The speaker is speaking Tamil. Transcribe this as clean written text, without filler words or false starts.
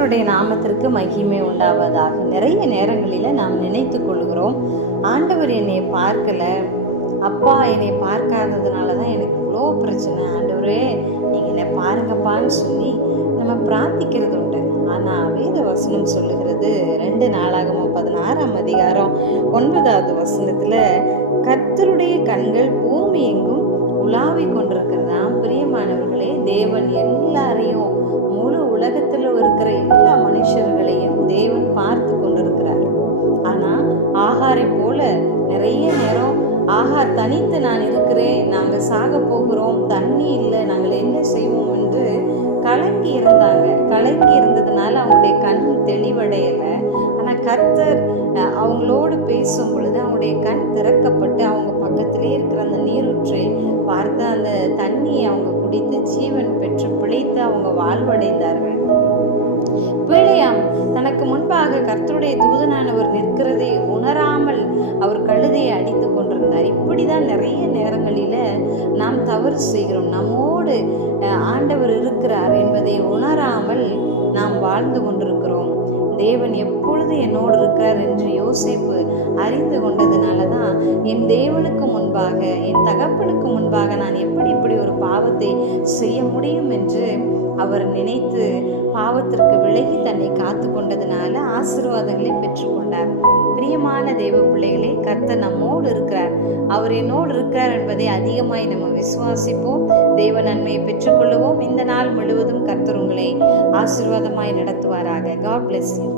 கர்த்தருடைய நாமத்திற்கு மகிமை உண்டாவதாக. நிறைய நேரங்களில் நாம் நினைத்து கொள்கிறோம், ஆண்டவர் என்னை பார்க்கல, அப்பா என்னை பார்க்காததுனால தான் எனக்கு இவ்வளோ பிரச்சனை, ஆண்டவரே நீங்கள் என்னை பாருங்கப்பான்னு சொல்லி நம்ம பிரார்த்திக்கிறது உண்டு. ஆனால் வேத வசனம் சொல்லுகிறது 2 நாளாகமம் 16ஆம் அதிகாரம் 9வது வசனத்தில், கர்த்தருடைய கண்கள் பூமி எங்கும் உலாவி கொண்டிருக்கிறதாம். பிரியமானவர்களே, தேவன் எல்லாரையும், முழு உலகத்தில் இருக்கிற எல்லா மனுஷர்களையும் தேவன் பார்த்து கொண்டிருக்கிறார். ஆனால் ஆகாரை போல நிறைய நேரம் ஆகார் தனித்து நான் இருக்கிறேன், நாங்கள் சாக போகிறோம், தண்ணி இல்லை, நாங்கள் என்ன செய்வோம் என்று கலங்கி இருந்தாங்க. கலங்கி இருந்ததுனால அவங்களுடைய கண் தெளிவடையலை. ஆனால் கர்த்தர் அவங்களோடு பேசும் பொழுது அவங்களுடைய கண் திறக்கப்பட்டு அவங்க பக்கத்திலே இருக்கிற அந்த நீரூற்றை பார்த்து அந்த தண்ணியை அவங்க குடித்து ஜீவன் பெற்று பிழைத்து அவங்க வாழ்வடைந்தார்கள். பிழையாம் தனக்கு முன்பாக கர்த்தருடைய தூதனானவர் நிற்கிறதை உணராமல் அவர் கழுதையை அடித்து கொண்டிருந்தார். இப்படிதான் நிறைய நேரங்களில நாம் தவறு செய்கிறோம். நம்மோடு ஆண்டவர் இருக்கிறார் என்பதை உணராமல் நாம் வாழ்ந்து கொண்டிருக்கிறோம். தேவன் எப்பொழுது என்னோடு இருக்கிறார் என்று யோசேப்பு அறிந்து கொண்டதுனால தான், என் தேவனுக்கு முன்பாக, என் தகப்பனுக்கு முன்பாக நான் எப்படி இப்படி ஒரு பாவத்தை செய்ய முடியும் என்று அவர் நினைத்து பாவத்திற்கு விலகி தன்னை காத்து கொண்டதுனால ஆசீர்வாதங்களை பெற்றுக்கொண்டார். பிரியமான தேவ பிள்ளைகளே, கர்த்தர் நம்மோடு இருக்கிறார், அவர் என்னோடு இருக்கிறார் என்பதை அதிகமாய் நம்ம விசுவாசிப்போம். தேவ நன்மையை பெற்றுக்கொள்ளுவோம். இந்த நாள் முழுவதும் கர்த்தர் உங்களை ஆசீர்வாதமாய் நடத்துவாராக. God bless you.